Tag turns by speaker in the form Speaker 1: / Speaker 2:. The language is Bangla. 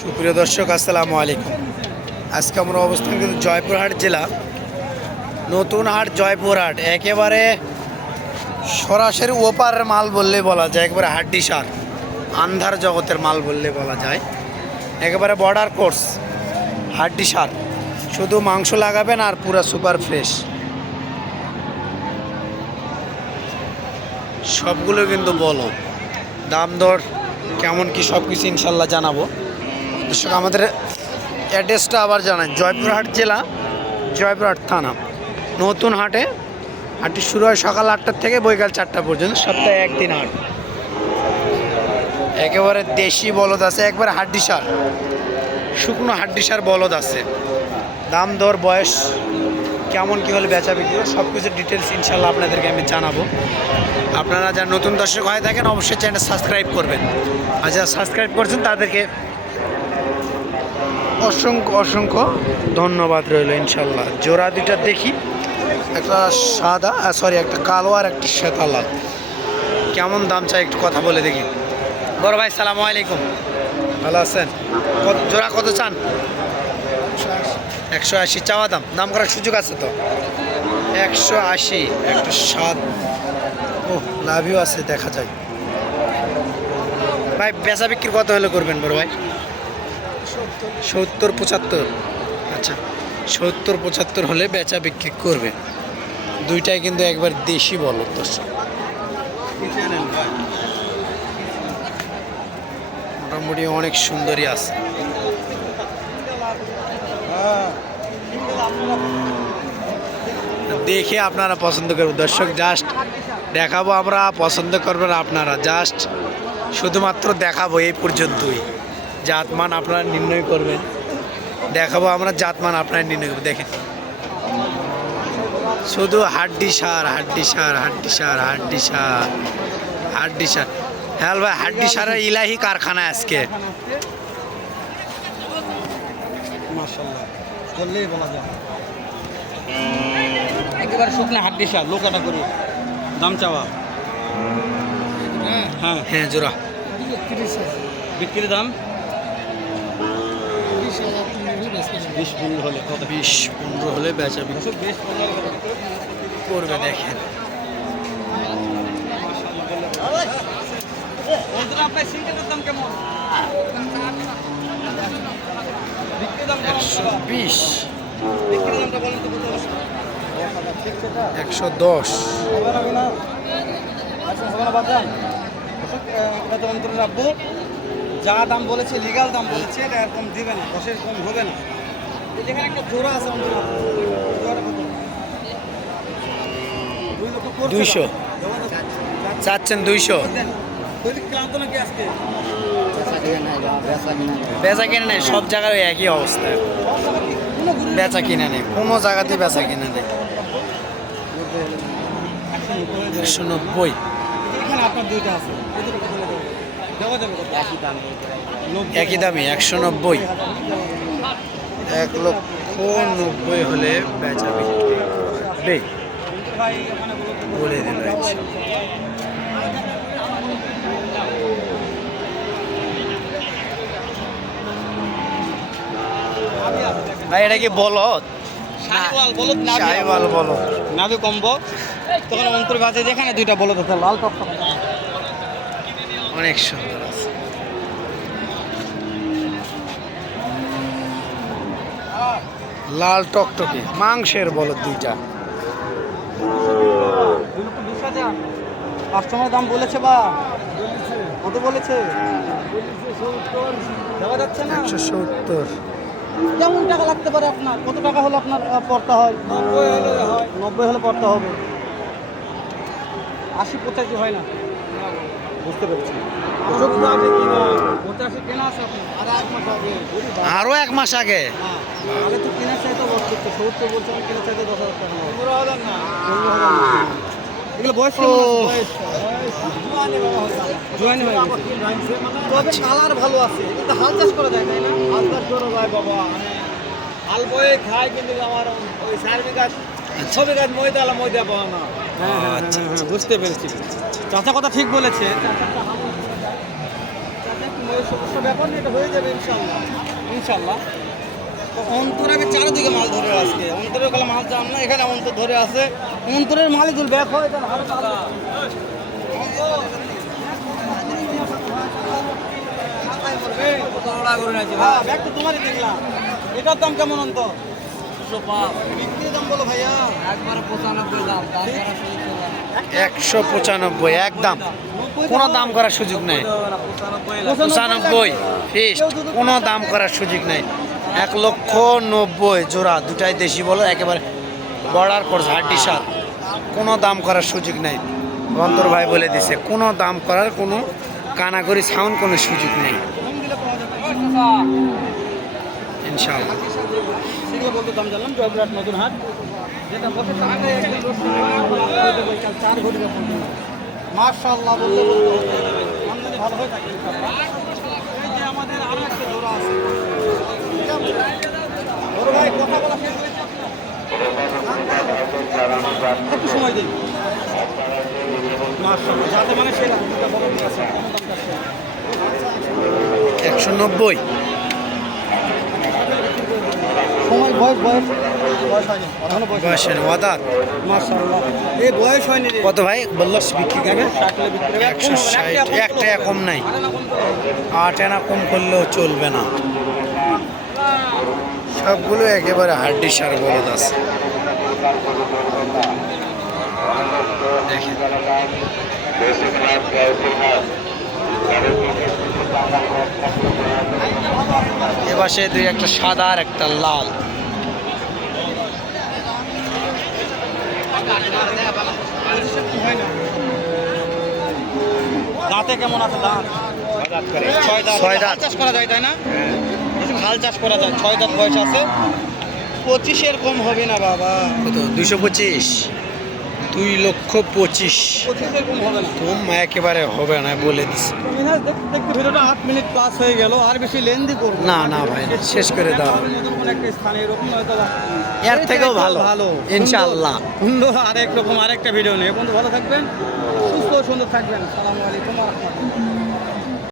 Speaker 1: সুপ্রিয় দর্শক, আসসালামু আলাইকুম। আজকে আমরা অবস্থান কিন্তু জয়পুরহাট জেলা। নতুন হাট জয়পুরহাট, একেবারে সরাসরি ওপারের মাল বললে বলা যায়, একেবারে হাড্ডি সার, আন্ধার জগতের মাল বললে বলা যায়। একেবারে বর্ডার কোর্স হাড্ডি সার। শুধু মাংস লাগাবেন আর পুরো সুপার ফ্রেশ সবগুলো কিন্তু বলো। দাম দর কেমন কি সব কিছু ইনশাল্লাহ জানাব। দর্শক, আমাদের অ্যাড্রেসটা আবার জানাই। জয়পুরহাট জেলা, জয়পুরহাট থানা। নতুন হাটে, হাটটি শুরু হয় সকাল আটটার থেকে বৈকাল চারটা পর্যন্ত, সপ্তাহে একদিন হাট। একেবারে দেশি বলদ আছে, একবারে হাড্ডি সার। শুকনো হাড্ডি সার বলদ আছে। দাম দর, বয়স কেমন, কী হলে বেচা বিক্রি সব কিছু ডিটেলস ইনশাল্লাহ আপনাদেরকে আমি জানাব। আপনারা যারা নতুন দর্শক হয়ে থাকেন, অবশ্যই চ্যানেল সাবস্ক্রাইব করবেন। আর যারা সাবস্ক্রাইব করছেন, তাদেরকে অসংখ্য অসংখ্য ধন্যবাদ রইল ইনশাল্লাহ। জোড়া দুটা দেখি। একটা সাদা সরি একটা কালো আর একটা শ্বেতা লাল। কেমন দাম চাই একটু কথা বলে দেখি। বড় ভাই, সালাম আলাইকুম। ভালো আছেন? জোড়া কত চান? একশো আশি। চাওয়া দাম। দাম করার সুযোগ আছে তো? একশো আশি, একটা সাত। ও লাভও আছে, দেখা যায়। ভাই, বেচা বিক্রি কত হলে করবেন বড় ভাই? সত্তর পঁচাত্তর। আচ্ছা সত্তর পঁচাত্তর হলে বেচা বিক্রি করবে। দুইটাই কিন্তু একবার দেশি বলো দর্শক মোটামুটি অনেক সুন্দরী আছে। দেখে আপনারা পছন্দ করবেন। দর্শক জাস্ট দেখাবো আমরা, পছন্দ করবেন আপনারা। জাস্ট শুধুমাত্র দেখাবো এই পর্যন্তই। জাতমান আপনারা নির্ণয় করবেন। দেখাবো আমরা জাতমান আপনারা নির্ণয় করবেন দেখেন। শুধু হাড্ডি সার হাড্ডি সার হাড্ডি সার হাড্ডি সার হাড্ডি সার। হ্যাঁ ভাই হাড্ডি সারের ইলাহি কারখানা আজকে।
Speaker 2: একেবারে শুকনো হাড্ডি সার লোকাটা করি। দাম চাওয়া। হ্যাঁ।
Speaker 1: হ্যাঁ জোড়া।
Speaker 2: বিক্রির দাম? বিশ পনেরো হলে কত?
Speaker 1: বিশ পনেরো হলে বেচা বিক্রি
Speaker 2: বিশ পনেরো
Speaker 1: করবে দেখেন। একশো বিশ। দশ।
Speaker 2: রাখব যা দাম বলেছে লিগাল দাম বলেছে এটা এরকম দিবে না দশের কম হবে না।
Speaker 1: দুইশো। চাচ্ছেন। দুইশো। বেচা কিনে নেই সব জায়গায় একই অবস্থা। বেচা কিনে নেই কোনো জায়গাতেই বেচা কিনে নেই। একশো? নব্বই। একই দামি একশো নব্বই। এক লক্ষ নব্বই হলে বেচা বিক্রি করবে
Speaker 2: বলো
Speaker 1: ইচ্ছা। ভাই এটা কি বলদ?
Speaker 2: শাহিওয়াল বলদ নাভি
Speaker 1: বলদ।
Speaker 2: নাভি কমবো। তখন অন্তর ভাতে যেখানে দুইটা বলদ আছে লাল টক টক।
Speaker 1: অনেক সুন্দর। লাল টকটকে মাংসের বলদ দুইটা।
Speaker 2: কাস্টমার দাম বলেছে বা? কত বলেছে?
Speaker 1: একশো সত্তর।
Speaker 2: কেমন টাকা লাগতে পারে আপনার? কত টাকা হলে আপনার পড়তে হয় নব্বই হলে হয়? নব্বই হলে পড়তে হবে। আশি পঁচাশি হয় না। বুঝতে পেরেছি।
Speaker 1: আরও এক মাস আগে।
Speaker 2: এগুলো বয়স? জোয়ানি হয়ে গেছে। তবে কালার ভালো আছে। কিন্তু হাল চাষ করা যায় তাই না? হাল চাষ করা যায় বাবা হাল বয়ে খায় কিন্তু আমার ওই চার বিঘা ছ বিঘা ময়দা আলা ময়দা পাওয়া না। হ্যাঁ হ্যাঁ
Speaker 1: আচ্ছা,
Speaker 2: বুঝতে পেরেছি। চাচা কথা ঠিক বলেছে। ব্যাপার এটা হয়ে যাবে ইনশাল্লাহ ইনশাল্লাহ তো অন্তরাকে চারিদিকে মাল ধরে আজকে অন্তরের কালে মাল জান না এখানে অন্তর ধরে আছে। অন্তরের মালই তুল ব্যাক হয়। হ্যাঁ, তোমারই দেখলাম। এটার দাম কেমন অন্ত
Speaker 1: একশো পঁচানব্বই একদম। কোনো দাম করার সুযোগ নেই। পঁচানব্বই ফিক্সড কোনো দাম করার সুযোগ নেই। এক লক্ষ নব্বই জোড়া, দুটাই দেশি বলো, একেবারে বর্ডার করছে, হাড্ডি সার কোনো দাম করার সুযোগ নেই। অন্তর ভাই বলে দিছে, কোনো দাম করার কোনো কানাগরি সাউন্ড কোনো সুযোগ নেই। ইনশাআল্লাহ।
Speaker 2: জানলাম, জয়পুরহাট নতুন হাট যেটা রোজ চার ঘটি মার্শাল্লাহ বলতে বলতে আমদানি ভালো হয়ে থাকে এই যে আমাদের আরও একটা জোড়া আছে। মানে?
Speaker 1: একশো নব্বই
Speaker 2: সময় বয়স বয়স বয়স হয়নি। এখনও বয়স
Speaker 1: বয়সের ওয়াদার
Speaker 2: মার্শাল্লাহ এই বয়স হয়নি রে।
Speaker 1: কত ভাই? বলল বিক্রি করবে?
Speaker 2: বিক্রি।
Speaker 1: একশো ষাট।
Speaker 2: এক টাকা
Speaker 1: কম নাই।
Speaker 2: কম
Speaker 1: আট আনা কম করলেও চলবে না। সবগুলো একেবারে হাড্ডি সার বলদ আছে। দেখেন এবাসে দুই একটা সাদা আর একটা লাল।
Speaker 2: দাঁতে কেমন আছে দাঁত? ছয় দাঁত।
Speaker 1: ছয় দাঁত।
Speaker 2: হাল চাষ করা যায় তাই না? হাল চাষ করা যায় ছয় দাঁত বয়স আছে। পঁচিশের কম হবে না বাবা।
Speaker 1: দুশো পঁচিশ? দুই লক্ষ পঁচিশ।
Speaker 2: কম
Speaker 1: একেবারে হবে না বলে
Speaker 2: দিচ্ছি দেখতে ভিডিওটা আট মিনিট পাস হয়ে গেল আর বেশি লেন্দি করব
Speaker 1: না। না ভাই শেষ করে দাও। এর থেকেও ভালো
Speaker 2: ভালো।
Speaker 1: ইনশাআল্লাহ।
Speaker 2: সুন্দর আরেক রকম আরেকটা ভিডিও নেই বন্ধু ভালো থাকবেন সুস্থ সুন্দর থাকবেন। সালামু আলাইকুম।